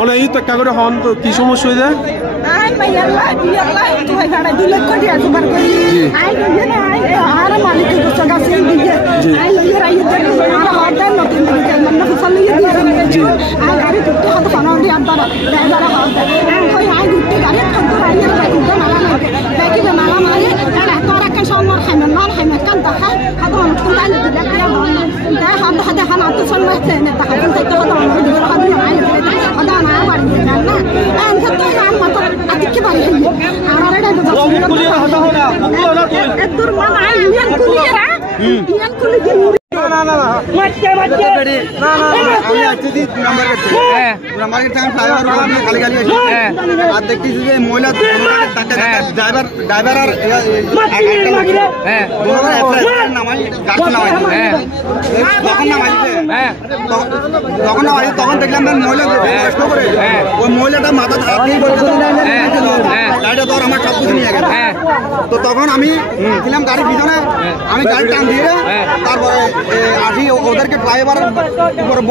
অনেক এই তো একটা করে হন তো কি সমস্যা হয়ে যায় তখন দেখলাম মহিলা ওই মহিলাটা মাথা তোর আমার সব কিছু নিয়ে গেছে। তো তখন আমি ছিলাম গাড়ির পিছনে, আমি গাড়ি টান দিয়ে তারপরে আসি ওদেরকে ফ্লাইওভারের উপরে